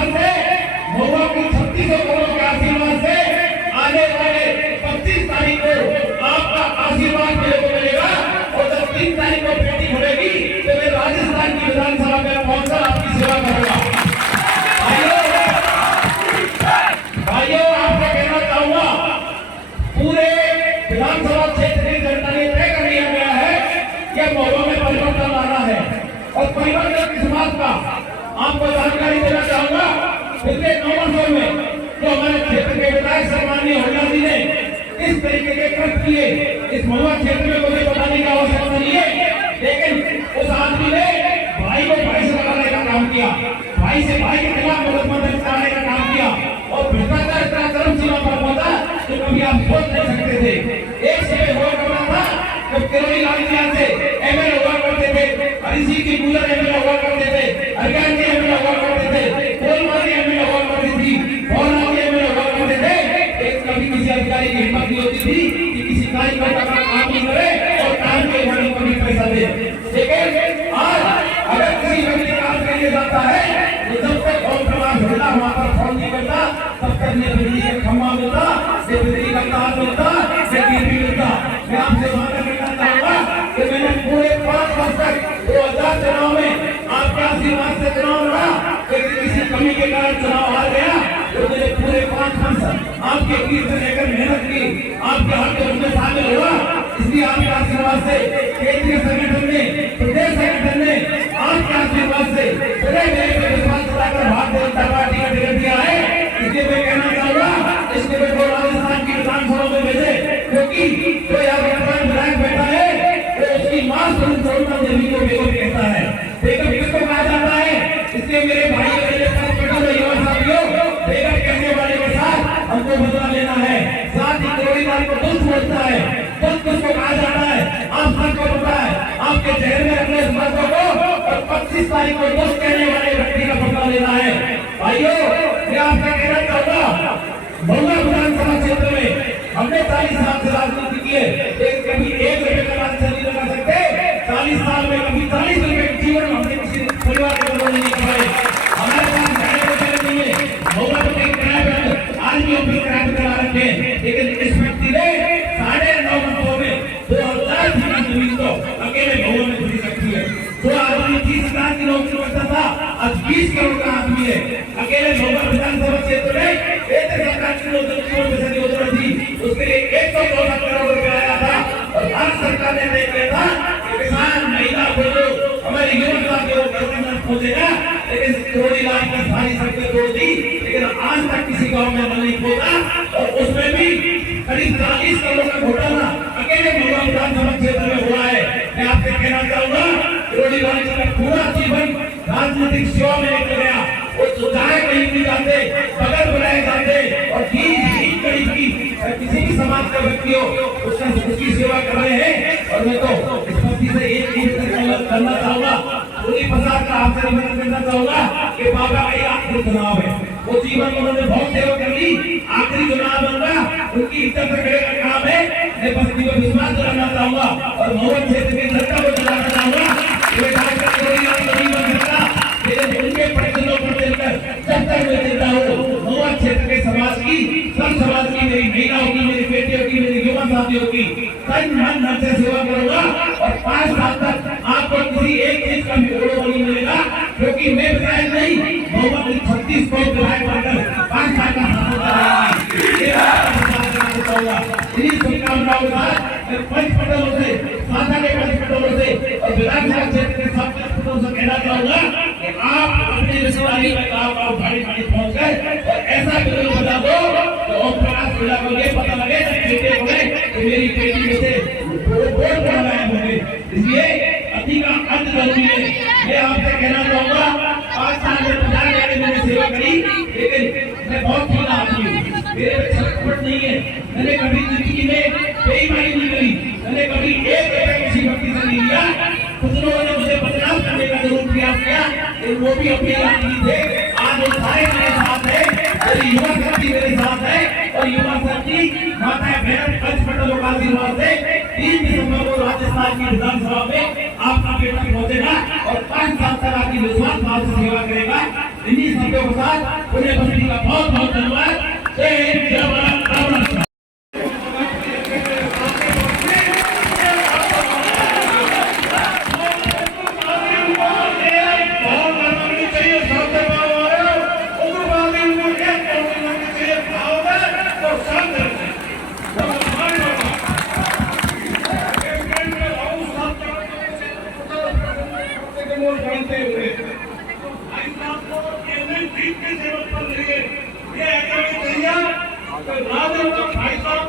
आशीर्वाद से, महुआ की 3600 करोड़ के आशीर्वाद से आने वाले 25 तारीख को आपका आशीर्वाद मेरे को मिलेगा। और जब 3 तारीख को बेटी खुलेगी तो मैं राजस्थान की विधानसभा में पहुंचकर आपकी सेवा करूंगा। भाइयों, आपको कहना चाहूंगा, पूरे विधानसभा क्षेत्र की जनता ने तय कर लिया गया है कि महुआ में परिवर्तन लाना है। और परिवर्तन किस बात का आपको जानकारी देना चाहूंगा। पिछले 9 वर्षों में जो हमारे क्षेत्र के विधायक सम्माननीय होलिया जी ने इस तरीके के कृत्य किए, इस महुआ क्षेत्र में मुझे बताने की आवश्यकता नहीं है, लेकिन उस आदमी ने भाई को भाई से लगाने का काम किया, भाई से भाई के खिलाफ मुकदमा दर्ज कराने का काम किया। और भ्रष्टाचार इतना चरम सीमा पर पहुंचा कि कभी आप सोच नहीं सकते थे। एक समय हुआ करता था जब किरोड़ी लाल जी से एमएलए हुआ करते थे, हरी सिंह की गुजर एमएलए हुआ करते थे, हरियाणा के एमएलए हुआ करते थे, कोलमारी एमएलए हुआ करती थी, भौला के एमएलए हुआ करते थे। एक कभी किसी अधिकारी की हिम्मत नहीं होती थी कि किसी कार्यकर्ता का काम नहीं करे और काम के वाले को भी पैसा दे। लेकिन आज अगर किसी व्यक्ति काम के लिए जाता है तो जब तक और प्रवास होता वहां पर फोन नहीं करता, तब तक ये बिजली का खंभा मिलता, ये बिजली का तार मिलता, ये टीवी मिलता। मैं आपसे वादा करना चाहूंगा कि मैंने पूरे 5 वर्ष तक 2000 चुनाव में आपके आशीर्वाद से चुनाव लड़ा, लेकिन किसी कमी के कारण चुनाव हार गया। तो मैंने पूरे 5 वर्ष आपके बीच में लेकर मेहनत की, आपके हाथ में उनमें शामिल हुआ। इसलिए आपके आशीर्वाद से केंद्रीय संगठन ने, प्रदेश संगठन ने आपके आशीर्वाद से पूरे मेरे पे विश्वास जताकर भारतीय जनता पार्टी का टिकट दिया है। इसलिए मैं कहना चाहूंगा, इस टिकट को राजस्थान की विधानसभा में भेजे, क्योंकि जो यहाँ वर्तमान विधायक बैठा है वो उसकी मां सोनम देवी को बेगम कहता है। बेगम किसको कहा जाता है? इसलिए मेरे भाई युवा साथियों, बेगम कहने वाले के साथ हमको बदला लेना है। साथ ही किरोड़ी लाल को दुष्ट बोलता है, दुष्ट किसको कहा जाता है आप सबको पता है। आपके जहर में रखने इस बातों को और 25 तारीख को दुष्ट कहने वाले व्यक्ति का बदला लेना है। भाइयों, मैं आपका कहना चाहूंगा, महुआ विधानसभा क्षेत्र में हमने 40 साल से राजनीति की है, कभी 1 रुपए का राजनीति नहीं लगा सकते। 40 साल में कभी 40 रुपए के जीवन में हमने किसी परिवार को बदल नहीं कराए। हमारे पास नहीं है, महुआ में किराए पर आज भी हम किराए पर चला रखे हैं, लेकिन इस व्यक्ति ने 9.5 वर्षों में 2000 बीघा जमीन तो अकेले महुआ में खरीद रखी है। जो आदमी 30,000 की नौकरी करता था आज 20 करोड़ का आदमी है। अकेले महुआ विधानसभा क्षेत्र में केंद्र सरकार की योजना थी, उसके लिए 114 करोड़ रुपए आया था। और भारत सरकार ने तय किया था कि किसान, महिला, बुजुर्ग, हमारे युवा साथियों को घर पहुंचेगा। लेकिन किरोड़ी लाल ने सारी सड़कें तोड़ दी, लेकिन आज तक किसी गांव में नल नहीं पहुंचा। और उसमें भी करीब 40 करोड़ का घोटाला अकेले महुआ विधानसभा क्षेत्र में हुआ है। मैं आपसे कहना चाहूंगा, किरोड़ी लाल जी का पूरा जीवन राजनीतिक सेवा में निकल गया। वो चाहे कहीं भी जाते, बगल बनाए जाते और किसी भी समाज का व्यक्ति हो उसकी सेवा कर रहे हैं। और मैं तो इस पति से एक चीज करना चाहूंगा, पूरी प्रसाद का आपसे निवेदन करना चाहूंगा कि बाबा का ये आखिरी चुनाव है। वो जीवन में उन्होंने बहुत सेवा कर ली, आखिरी चुनाव बन रहा, उनकी इज्जत रखने का काम है। मैं पति को विश्वास दिलाना चाहूंगा और महुआ क्षेत्र की जनता को दिलाना चाहूंगा उनके प्रश्नों पर चलकर जब तक मैं जिंदा हूँ महुआ क्षेत्र के समाज की, सब समाज की, मेरी महिलाओं की, मेरी बेटियों की, मेरी युवा साथियों की तन मन धन से सेवा करूंगा। और 5 साल तक आपको किसी एक चीज का भी ओढ़ो नहीं मिलेगा, क्योंकि मैं विधायक नहीं, महुआ की 36 करोड़ विधायक बनकर 5 साल का शासन करेंगे। इन्हीं शुभकामनाओं के साथ पंचपटलों से, साझा के पंचपटलों से और विधानसभा क्षेत्र के सब पंचपटलों से कहना चाहूंगा कि आप अपनी रिश्तेदारी में गाँव भाड़ी पहुंच गए और ऐसा बिल्कुल बता दो तो ओम प्रकाश मिला को ये पता लगे बेटे हो गए कि मेरी बेटी में से वोट पड़ रहे होंगे। इसलिए अति का अंत जरूरी है। मैं आपसे कहना चाहूंगा, 5 साल में 50 घंटे मैंने सेवा करी, लेकिन मैं बहुत ठीक आदमी हूँ, मेरे पे छटपट नहीं है। मैंने कभी जिंदगी में बेईमानी नहीं करी, मैंने कभी 1 रुपया किसी व्यक्ति से नहीं लिया। कुछ लोगों ने मुझे बदनाम करने का जरूर प्रयास किया, लेकिन वो भी अपने आदमी थे। आज वो सारे मेरे साथ है, मेरी युवा शक्ति मेरे साथ है और युवा शक्ति माता बहन पंचपटलों का आशीर्वाद से 3 दिसंबर को राजस्थान की विधानसभा में आपका बेटा पहुंचेगा और 5 साल तक आपकी विश्वास भाव से सेवा करेगा। इन्हीं सब साथियों के साथ पुण्य कमेटी का बहुत बहुत धन्यवाद। जय हिंद, जय भारत, राम राम। जानते हुए भाई साहब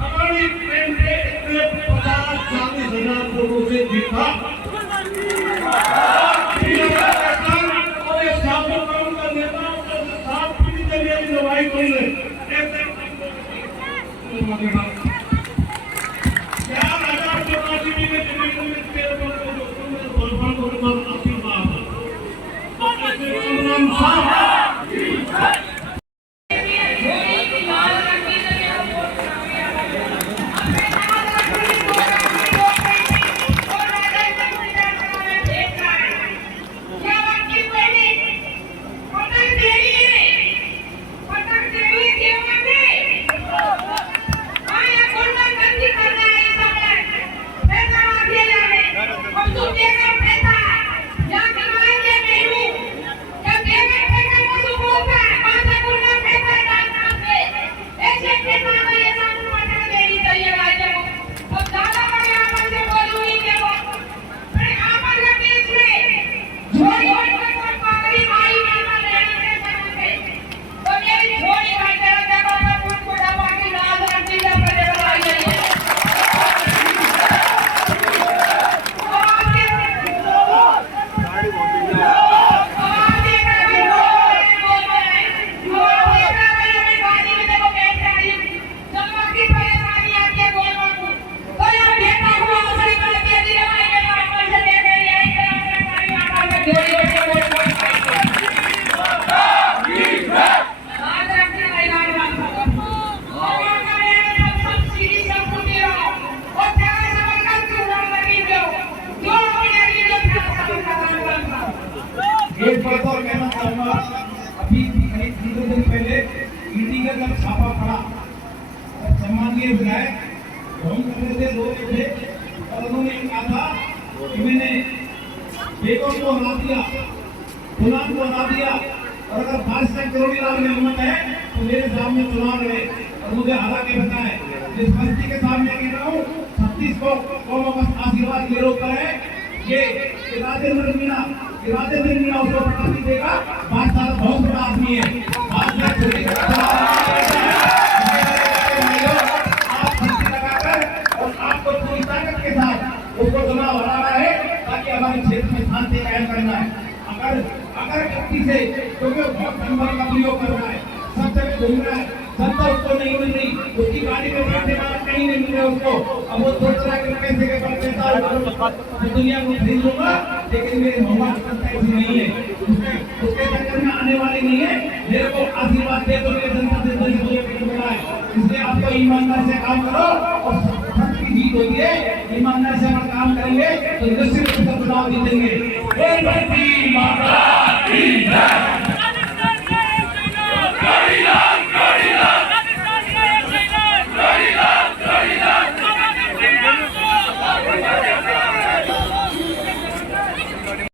हमारी ट्रेन पे इतने 50-40 हजार लोगों से जीता और ये साधु काम का नेता साफ पीढ़ी के लिए दवाई कोई एक बात और कहना चाहूंगा, अभी करीब 3 दिन पहले ईडी का जब छापा पड़ा और सम्माननीय विधायक फोन कर रहे थे, रो रहे थे और उन्होंने कहा था कि मैंने बेगम को हरा दिया, गुलाम को हरा दिया और अगर 5 करोड़ लाख में हिम्मत है तो मेरे सामने चुनाव लड़े और मुझे हरा के बताए। जिस बस्ती के सामने कह रहा हूँ 36 कौमों का आशीर्वाद मेरे ऊपर है। ये राजेंद्र मीणा उसको पता नहीं देगा, 5 साल बहुत बड़ा आदमी है। आप लगाकर और आपको पूरी ताकत के साथ उसको चुनाव हराना है ताकि हमारे क्षेत्र में शांति कायम करना है। अगर व्यक्ति से क्योंकि बहुत संबल का प्रयोग कर रहा है, सब जगह घूम रहा है, जनता उसको नहीं मिल रही, उसकी गाड़ी में बैठने वाला कहीं नहीं मिल रहा उसको। अब वो सोच रहा है कि पैसे के बल पे दुनिया को खरीद लूंगा, लेकिन मेरे भगवान की ऐसी नहीं है, उसके चक्कर में आने वाले नहीं है। मेरे को आशीर्वाद दे तो मेरे जनता से बना है। इसलिए आपको ईमानदार से काम करो और सत्य की जीत होती है। ईमानदार से अगर काम करेंगे तो निश्चित रूप से चुनाव जीतेंगे।